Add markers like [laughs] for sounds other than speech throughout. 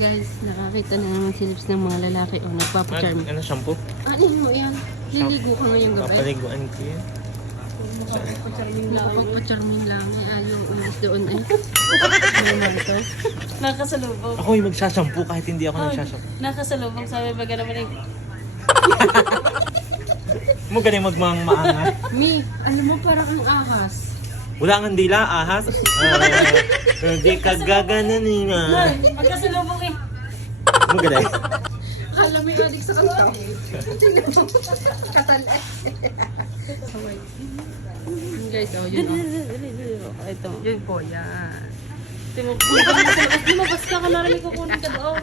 Guys, nakakita na naman si Lips ng mga lalaki. O, nagpapacharm. Ano, shampoo? Ano mo yan? Liligo ka ngayong gabi. Papaliguan ko yan. Nakapapacharming lang. Eh, ayaw umalis doon eh. Ano naman ito? Nakasalubong. Ako yung magsashampoo kahit hindi ako nagsashampoo. Nakasalubong sabi ba naman eh. Mo galing magmang maangat. Mi, alam mo parang ang ahas. Wala kang dila, ahas. [laughs] Ah, Hindi ka gaganan nga. Magkasalubong Mo galing. Akala mo yung adik sa kanto. Tingnan mo. Katal eh. Guys, oh, yun oh. Ito. Yun po, yan. Lumabas ka ka narinig ko kunin ka doon.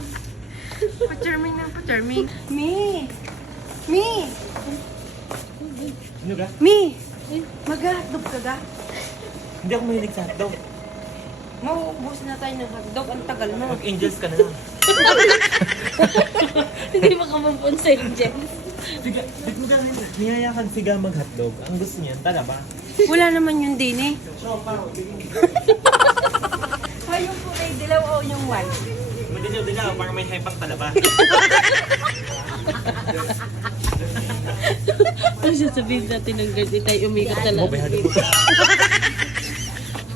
Pa-charming na, pa-charming. Mi! Mi! Ano ka? Mi! Mag-hotdog ka ga? Hindi ako mahilig sa hotdog. Mauubos na tayo ng hotdog. Ang tagal na. Mag-angels ka na lang. [laughs] Hindi makamumpun sa Angel. Siga, di mo gawin. Niyayakan siga mag-hotdog. Ang gusto niyan, talaba. Wala naman yun din eh. [laughs] Ayun po ay dilaw o yung white. Madilaw-dilaw, parang may hype ang talaba. Ano siya sabihin natin ng guard, di tayo umikot sa Mo, lahat.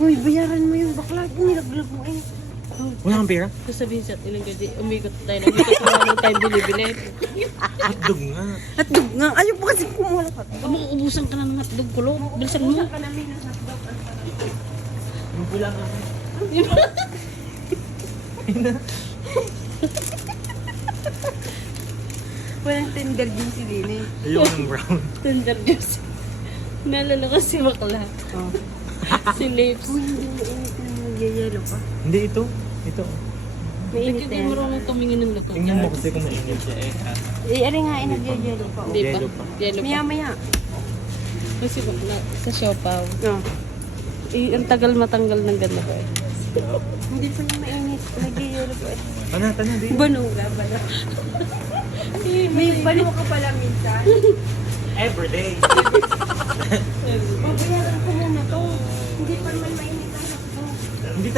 Ko. Uy, bayaran mo yung bakla. Nilaglag mo eh. Wala kang pera? Kung sabihin sa ng guard, di umikot tayo. Umikot sa lahat tayo bili-bili. Hotdog nga. Hotdog nga. Ayaw po kasi kumuha ng hotdog. Ubusan ka na ng hotdog kulo. Bilisan mo. ka namin ng hotdog. Yung pula nga. Walang tender din si Lini. Ayoko ng brown. Tender juice. Naalala ko si Bakla. Oh. [laughs] Si Lips. Uy, hindi mo init na nagyayelo pa. Hindi ito. Ito. Mainit na Hindi yan. marunong tumingin ng luto. Tingnan mo kasi kung mainit siya eh. Eh, ari nga, eh, nagyayelo pa. Hindi pa. Yellow pa. Yellow Maya, pa. maya. Kasi Bakla, sa siopaw. No. Eh, ang tagal matanggal ng ganda ko eh. Hindi pa niya mainit. Nagyayelo pa eh. Panata na din. Banuga pala. [laughs] May balo ka pala minsan. Everyday. Babayaran [laughs]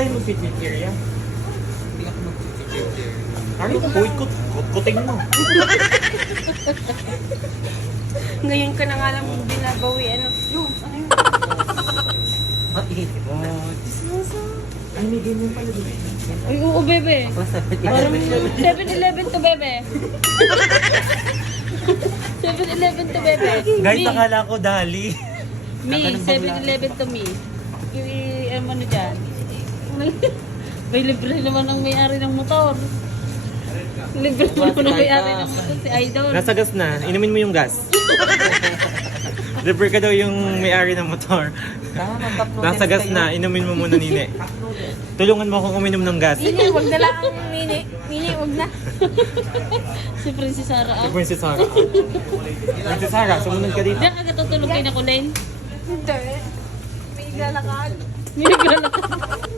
tayo mag-picnic Hindi ako mag-picnic Ay, kuit ko. Kuting mo. [laughs] Ngayon ka na nga lang binabawi. Ano? Yung, ano yun? Matiit. Ay, may ganyan pala dito. Ay, oo, bebe. Parang 7-Eleven to, bebe. [laughs] 7-Eleven to, bebe. Guys, akala ko dali. Me, 7-Eleven to me. I- ano ano dyan. May libre naman ang may-ari ng motor. Libre naman ang may-ari ng motor, si Idol. Nasa gas na. Inumin mo yung gas. [laughs] Libre ka daw yung may-ari ng motor. Nasa gas na. Inumin mo muna, Nine. Tulungan mo akong uminom ng gas. Mini, wag na lang. Mini, mini, wag na. [laughs] Si Princess Sarah. Si. Princess Sarah. Princess Sarah, sumunod ka dito. Diyan ka katutulog kay na Kulay. Hindi. May lalakad. May naglalakad.